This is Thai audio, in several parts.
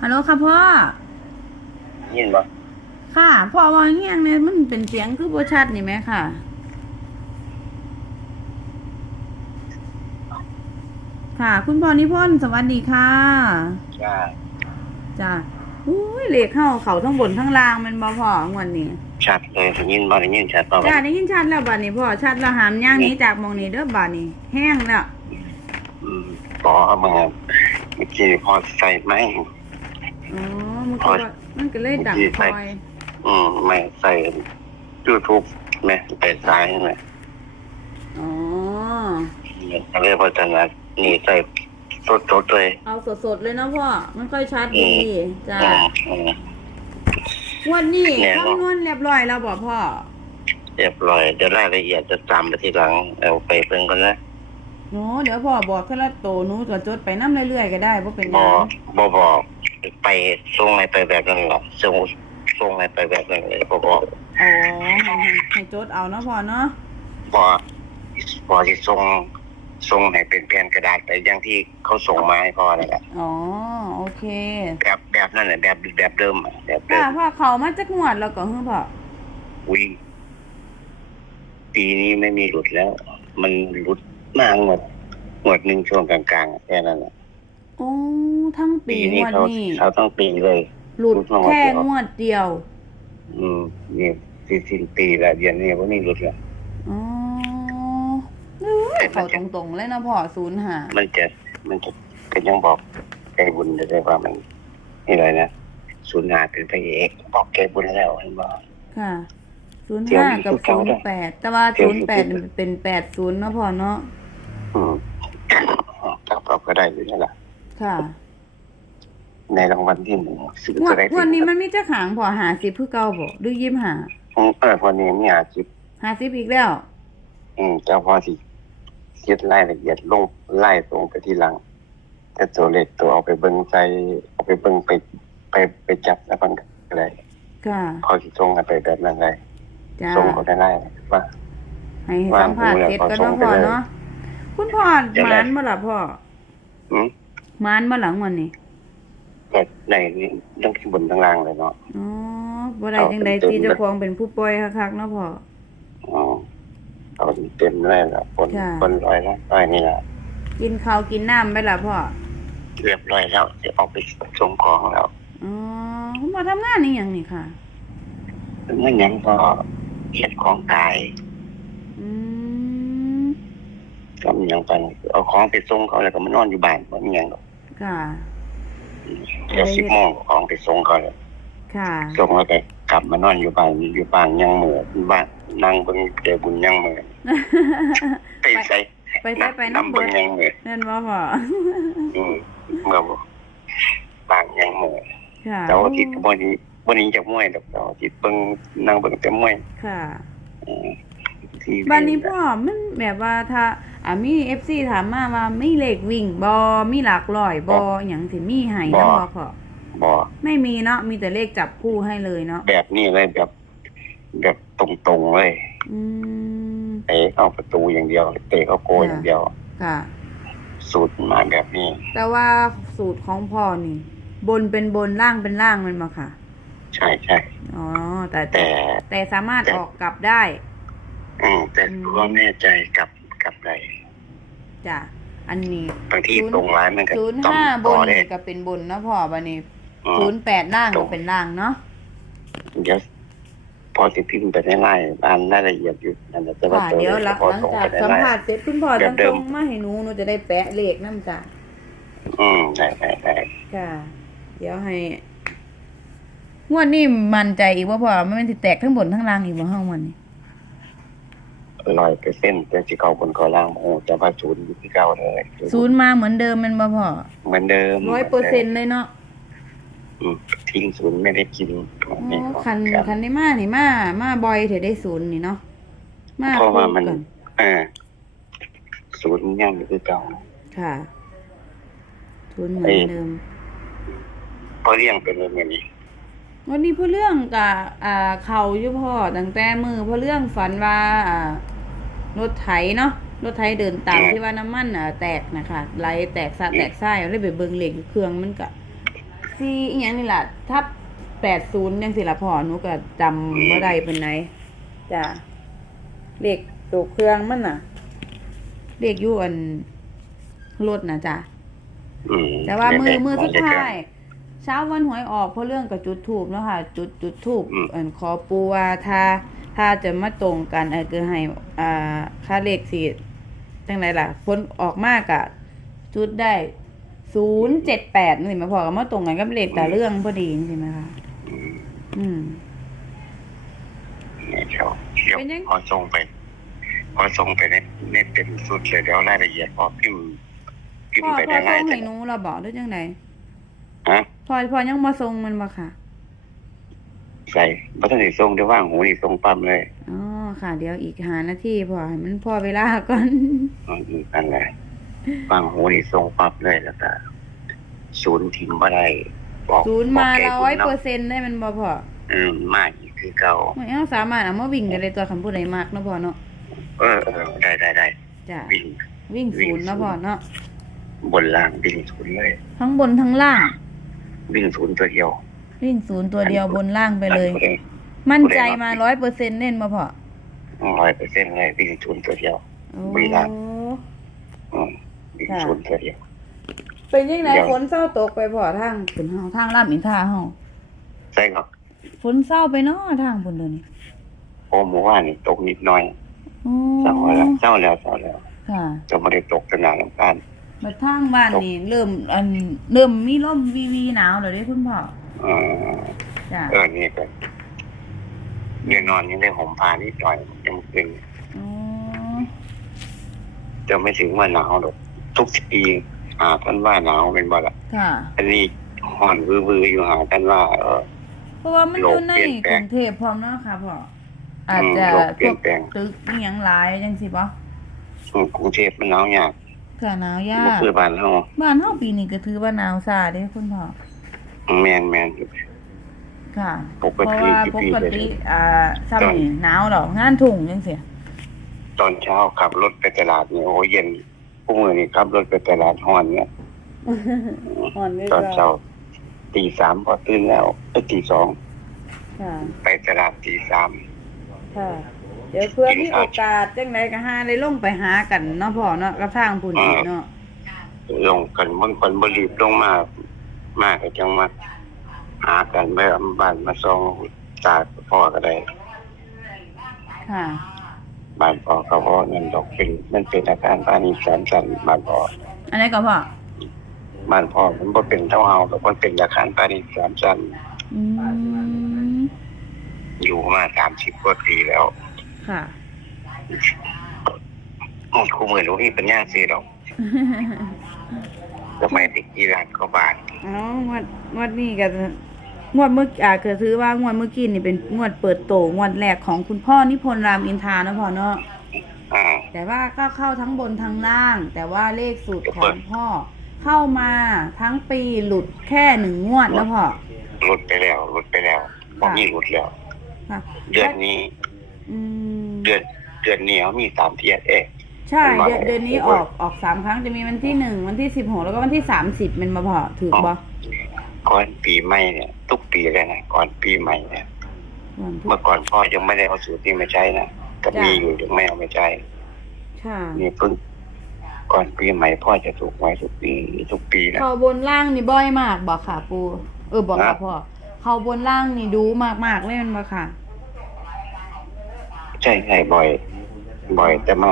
ฮัลโหลค่ะพ่อ ยินบ่ค่ะ พ่อว่าเงี้ยงเนี่ยมันเป็นเสียงคือบ่ชัดนี่ไหมค่ะ ค่ะ คุณพ่อนิพนธ์สวัสดีค่ะจ้าจ้าอุ้ยเลขเข้าเขาทั้งบนทั้งล่างแมันบ่พ่องวันนี้ชัดเลยได้ยินบ่ได้ยินชัดบ่จ้าได้ยินชัดแล้วบัดนี้พ่อชัดแล้วหามย่างหนี้จากหมองนี้เด้อบัดนี้ แห้งแล้วอืมบ่มาเมื่อกี้พอใส่ไหม อ๋อมันก็ว่ามันก็เลยดังคอยอืมไม่ใส่ YouTube แม่ไปซ้ายแม่อ๋อก็เลยว่าจะนัดนี่ใส่สดๆเลย เอาสดๆเลยนะพ่อ มันค่อยชัดดีจ้าอืมอืมวันนี้แน่นอนคำนวณเรียบร้อยแล้วบ่พ่อ เรียบร้อยเดี๋ยวรายละเอียดจะจำไปทีหลังเอาไปเพิ่งก่อนนะโอ้เดี๋ยวพ่อบอกแค่ละโตหนูก็จดไปน้ำเรื่อยๆก็ได้ว่าเป็นหบ่ยังบ่บอก ไปส่งให้ไปแบบนั้นหรอกส่งส่งให้ไปแบบนั้นเลยบ่บอกอ๋อให้ให้ให้จดเอาเนาะพ่อเนาะบอบอที่ส่งส่งให้เป็นแผ่นกระดาษไปอย่างที่เขาส่งมาให้พ่อนั่นแหละอ๋อโอเค แบบแบบนั่นแหละแบบแบบเดิมอะแบบเดิถ้ามพ่อเขามาจากงวดแล้วก็เฮ้อพ่ออุ้ยปีนี้ไม่มีหลุดแล้ว มันหลุดมากหมดหมดหนึ่งช่วงกลางๆแค่นั้นแหละ โอ้ทั้งปีปีงนี้วดเขานี้ เขาต้องปีเลย หลุดหลุดมาหมดแค่เดียวงวดเดียว อืมนี่สี่สิ้นปีแล้วเดือนนี้ว่านี่หลุดแล้วอ๋อเอ้ยเขาตรงๆเลยนะพ่อศูนย์หามันจะมันจะเป็นยังบอกแกบุญได้ว่ามันนี่เลยนะสุนาเป็นพระเอกบอกแกบุญแล้วเห็นบอกค่ะ ศูนย์เดี๋ยวห้านี้กับคือศูเก่านได้ย์แปด แต่ว่าเดี๋ยศูวนย์นี้แปดคือเป็นแปดศูนย์เนาะพ่อเนาะ อืมจับเราก็ได้อยู่นี่แหละ ค่ะในรางวัลที่หนึ่งซื้องวก็ดได้งวดนี้มันมีเจ้าขางพอหาสิบเพื่อเก่าบ่หรือยิ้มหาอืมเออวันนี้มีอาชีพหาสิบอีกแล้ว อืมเจ้าพ่อที่เขียนรายละเอียดลงไล่ตรงไปที่หลังแต่ตัวเลขตัวเอาไปเบิ่งใจเอาไปเบิ่งไปไปไปจับแล้วมันก็ได้ค่ะพอที่ส่งกันไปแบบนั้นได้จ้าส่งเขาได้ได้ว่าให้สัมภาษณ์เสร็จก็เนาะพ่อเนาะคุณพ่อจะหได้มานบ่ล่ะพ่ออืมห มานบ่หลังวันนี้ก็ได้นี่ต้องขึ้นบนทั้งล่างเลยเนาะอ๋อบ่ได้จังใดที่เจ้าของเป็นผู้ปล่อยคักๆเนาะพ่ออ๋อเอาเต็มเลยละคนค่ะคนร้อยละร้อยนี่ละกินข้าวกินน้ำไปล่ะพ่อเรียบร้อยแล้วจะออกไปส่งของแล้วอ๋อคุณพ่อทำงานนี่หยังนี่ค่ะเมื่อยังก็เฮ็ดของขายอืมก็มีหยังไปเอาของไปส่งเขาแล้วก็มานอนอยู่บ้านบ่มีหยังหรอก ค่ะ เดี๋ยวสิบโมงก็ของไปส่งเขาแล้วค่ะ ส่งแล้วก็กลับมานอนอยู่บ้านอยู่บ้านยังเหมือบ้านนั่งเบิ่งเจอบุญยังเหมือไปใส่ไปใส่ไปน้ำน้ำเบิเบิ่ดงยังเหมือนั่นบ่พ่ออืมเมื่อบ่บ้านยังเหมือค่ะเสาร์อาทิตย์ก็บ่นี้บ่นี้จากมวยดอกเสาร์อาทิตย์เบิ่งนั่งเบิ่งแต่มวยค่ะอืม ทีวีบันนี้พ่อมันแบบว่าถ้าอ่ามีเอฟซีถามมาว่ามีเลขวิ่งบอมีหลักลอยบออย่างสิมีให้นะพ่อพ่อบ่ไม่มีเนาะมีแต่เลขจับคู่ให้เลยเนาะแบบนี้เลยแบบ แบบตรงๆเลยอืมเตะเข้าประตูอย่างเดียวเตะเข้าโกยอย่างเดียว ค่ะ สูตรมาแบบนี้ แต่ว่าสูตรของพ่อนี่ บนเป็นบนล่างเป็นล่างมันมาค่ะ ใช่ใช่อ๋อแต่แต่ แต่สามารถออกกลับได้ อืมแต่อืมความแน่ใจกับกับอะไรจ้ะอันนี้บางทีศูนย์ตรงร้ายมันก็ศูนย์ต้องห้าบต่อนเลยนี่ก็เป็นบนเนาะพ่อบันนี้อืศูมนย์แปดล่างก็เป็นล่างเนาะเดี๋ยวพอสิพิมพ์ไปในไล่บ้านรายละเอียดอยู่นั่นแหละแต่ว่าค่ะตัวเดี๋ยวหเลลัขงพอหลังส่งจากไปในสัมไล่ภาษณ์เสร็จคุณพ่อแบต้อบงเดิส่มงมาให้หนูหนูจะได้แปะเลขน้ำจ้ะอืมได้ได้ได้ค่ะเดี๋ยวให้งวดนี้มั่นใจอีกว่าพ่อมันเป็นสิแตกทั้งบนทั้งล่างอีกว่าห้องวันนี้ ร้อยเปอร์เซ็นต์แต่สิเขาบนเขาล่างโอ้จะว่าศูนย์อยู่ที่เก่าเลยศูนย์มาเหมือนเดิมแมันบ่พ่อเหมือนเดิมร้อยเปอร์เซ็นต์เลยเนาะอืมทิ้งศูนย์ไม่ได้กินอ๋อนี่ของคันกันคันได้มานี่มามาบ่อยเถอะได้ศูนย์นี่เนาะมาเพราะว่ามันคู่กันเออศูนย์ยังอยู่ที่เก่าค่ะศูนย์เหมือนเดิม เพราะเลี้ยงเป็นเรื่องอย่างนี้ วันนี้พ่อเรื่องกับอ่าเขาอยู่พ่อตั้งแต่มือพ่อเรื่องฝันว่าอ่า รถไถเนาะรถไถเดินตามที่ว่าน้ำมันอะแตกนะคะไหลแตกซะแตกไส้เลยไปเบิ่งเหล็กอยู่เครื่องมันก็ซีอีหยังนี่ล่ะทับแปดศูนย์ยังสิละพ่อหนูก็จำบ่ได้เป็นไหนจ้ะเลขตัวเครื่องมันน่ะเลขอยู่อันรถนะจ้ะอืมแต่ว่ามือมือสุดจะท้ายเช้าวันหวยออกเพราะเรื่องกับจุดถูกเนาะค่ะ จุดจุดถูกอืมอันขอปูว่าถ้า ถ้าจะมาตรงกันเออคือให้อ่าค่าเลขสี่จังไรล่ะ ผลออกมากอะจุดได้ศูนย์เจ็ดแปดนี่มาพอกับมาตรงกันกับเลขแต่เรื่องพอดีใช่ไหมคะอืมอืมเนี่ยเดี๋ยวเดี๋ยวเป็นยังพอส่งไปพอส่งไปในในเป็นสุดเลยเดี๋ยวรายละเอียดพอพิมพ์พิมพ่อพ์ไปพ่อได้ส่ง่ายงให้หนูเราบอกด้วยจังไดฮะพ่อพ่อยังมาส่งมันบ่ค่ะ ใส่บัตรสีส่งได้ว่างหูนี่ส่งปั๊มเลยอ๋อค่ะ เดี๋ยวอีกหานาทีพอให้มันพอเวลาก่อนอืมนั่นแหละว่างหูนี่ส่งปั๊บเลยแล้วก็ศูนย์ทิมบ่ได้บอกศูนย์มาบกแกร้อยคุณเปอเนาะร์เซ็นต์ได้มันบ่พออืมมาอีกคือเก่าไม่เอาสามารถเอามาวิ่งได้เลยตัวคำพูดใดมากเนาะพ่อเนาะเออเออได้ได้ได้จ้ะวิ่งวิ่งวิ่งศูนย์เนาะพ่อเนาะบนล่างวิ่งศูนย์เลย ทั้งบนทั้งล่าง วิ่งศูนย์ตัวเดียว วิ่งศูนย์ตัวเดียวบนล่างไปเลยอันนี้มั่นใจมาร้อยเปอร์เซ็นต์เล่นมาพ่อร้อยเปอร์เซ็นต์เลยวิ่งศูนย์ตัวเดียวโอ้บุรีรัมย์อืมวิ่งศูนย์ตัวเดียวเป็นยังไงเดี๋ยวฝนเศร้าตกไปพ่อทางฝนเฮาทางลาดอินทราเฮาใช่ครับฝนเศร้าไปเนาะทางบนเดี๋ยวนี้โอ้เมื่อวานนี่ตกนิดหน่อยโอ้เศร้าแล้วเศร้าแล้วเศร้าแล้วค่ะจะไม่ได้ตกสนานลำพานมาทางบ้านนี่เริ่มอันเริ่มมีลมวีวีหนาวแล้วเด้คุณพ่อเออจ้ะเออนี่ก็เรียนนอนยังได้ห่มผ้านิดหน่อยยังเป็นอ๋อจะไม่ถึงว่าหนาวหรอกทุกปีหาท่านว่าหนาวเป็นบ่ละค่ะ อันนี้ห่อนวือวืออยู่หาท่านว่า เออ เพราะว่ามันอยู่ในโลกเปลี่ยนกแปลรุงงเทพพร้อมเนาะค่ะพ่ออาจจะโลกเปพลี่วยกนแปลง ตึกอหยังหลายจังสิบ่อืมกรุงเทพมันหนาวยากค่ะหนาวยาบ่กคือบ้านเฮาบ้านเฮาปีนี้ก็ถือว่าหนาวซาเด้คุณพ่อ แม่นแม่นค่ะปกเพราะติว่าที่ปปีกเลยติ อ่าซ้ำนี่หนาวดอกงานทุ่งจังซี่ตอนเช้าขับรถไปตลาดนี่โอ้เย็นผู้มือนี่ขับรถไปตลาดฮ้อนเนี่ยอ่อนเลยตอนเช้าตีสามพอตื่นแล้วไอ้ยตีสองค่ะไปตลาดตีสามค่ะ เดี๋ยวเพื่อมีโอกาสจังไดก็หาได้ลงไปหากันเนาะพ่อเนาะกับทางพุ่นนี่เนาะลงกันบางคนบรีบลงมา มากก็จังมาหากันไปอำบ้านมาซองตากพ่อก็ได้ ค่ะ บ้านพ่อเขาพ่อนั่นดอกเป็นมันเป็นอาคารพาณิชย์สามชั้นบ้านพ่ออันนี้ก็พ่อบ้านพ่อมันบ่เป็นเท่าเฮาแต่มันเป็นอาคารพาณิชย์สามชั้นอืมอยู่มาสามสิบกว่าปีแล้วค่ะอืมคู่มือหนูนี่ปัญญาซื้อดอกสมัยเด็กกีฬานก็บา ทอ๋องวดงวดนี้ก็งวดเมื่ออ่าก็ถือว่างวดเมื่อกี้นี่เป็นงวดเปิดโตงวดแรกของคุณพ่อนิพนธ์รามอินทราเนาะพ่อเนาะอ่า แต่ว่าก็เข้าทั้งบนทั้งล่าง แต่ว่าเลขสูตรของพ่อ เข้ามาทั้งปีหลุดแค่หนึ่งงวดแล้วพ่อ หลุดไปแล้วหลุดไปแล้วพอมีหลุดแล้ว ค่ะเดือนนี้ อืม เดือนเดือนนี้เขามีสามเทียเอ๊ะ ใช่มาเดือนเดือนนี้โอ้อยอกออกสามครั้งจะมีวันที่หนึ่งวันที่สิบหกแล้วก็วันที่สามสิบเป็นมาพอถือบ่ก่อนปีใหม่เนี่ย ทุกปีเลยนะก่อนปีใหม่เนี่ยวันที่เมื่อก่อนพ่อยังไม่ได้เอาสูตรนี้มาใช้นะก็จ้ะมีอยู่ยังไม่เอามาใช้ค่ะนี่เพิ่งก่อนปีใหม่พ่อจะถูกไว้ทุกปีทุกปีนะเขาบนล่างนี่บ่อยมากบ่ค่ะ ปู เออบอกค่ะฮะพ่อเขาบนล่างนี่ดูมากมากๆเลยแมันบ่ค่ะ ใช่ใช่บ่อย บ่อยแต่มา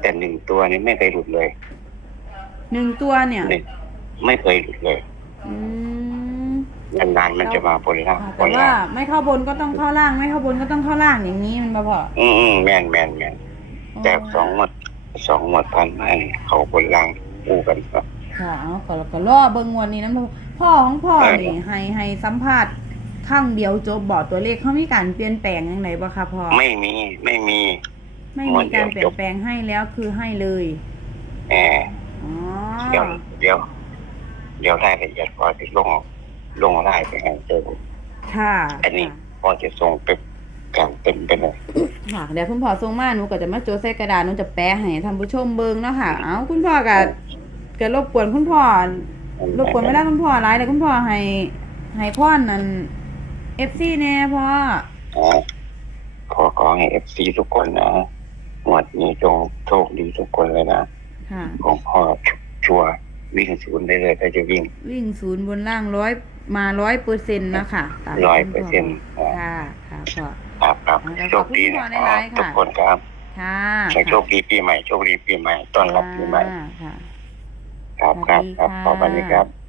แต่หนึ่งตัวนี้ไม่เคยหลุดเลยหนึ่งตัวเนี่ยนี่ไม่เคยหลุดเลยอืมนานๆมันจะมาบนล่างค่ะบแต่นว่าล่างไม่เข้าบนก็ต้องเข้าล่าง ไม่เข้าบนก็ต้องเข้าล่างอย่างนี้มันบ่พออืมอืมแม่นแม่นแม่นแต่สองหมดสองหมดพันมานี่เขาบนล่างคู่กันครับ ค่ะเอาก็ก็รอเบิ่งงวันนี้นะพ่อของพ่อเออนี่ให้ให้สัมภาษณ์ข้างเดียวจบบอกตัวเลขเขามีการเปลี่ยนแปลงยังไงบ่คะพ่อไม่มีไม่มี ไม่มีการเปลี่ยนแปลงให้แล้วคือให้เลยแหมอ๋อเดี๋ยวเดี๋ยวเดี๋ยวรายละเอียดพอจะลงลงรายไปให้เจอค่ะอันนี้พอจะส่งไปกันเต็มไปเลยค่ะเดี๋ยวคุณพ่อส่งมาหนูก็จะมาโจทย์ใส่กระดาษหนูจะแปะให้ท่านผู้ชมเบิ่งเนาะค่ะ เอาคุณพ่อก็ก็รบกวนคุณพ่อรบกวนไม่ได้คุณพ่อหลายแต่คุณพ่อให้ให้พ่อนั่นเอฟซีแน่พ่ออ่าขอขอให้เอฟซีทุกคนนะ หมวดนี้จงโชคดีทุกคนเลยนะค่ะของพ่อชัวร์วิ่งศูนย์ได้เลยถ้าจะวิ่งวิ่งศูนย์บนล่างร้อยมาร้อยเปอร์เซ็นต์นะคะตามร้อยที่เปอร์เซ็นต์ค่ะค่ะพ่อ ครับครับอ่าโชคดีนะขอบคุณคพ่อรับหลายๆค่ะ ทุกคนครับค่ะให้โชคดีปีใหม่โชคดีปีใหม่ต้อนรับปีใหม่ ค่ะค่ะครับครับครับสขอบวัสคุณดีครับค่ะ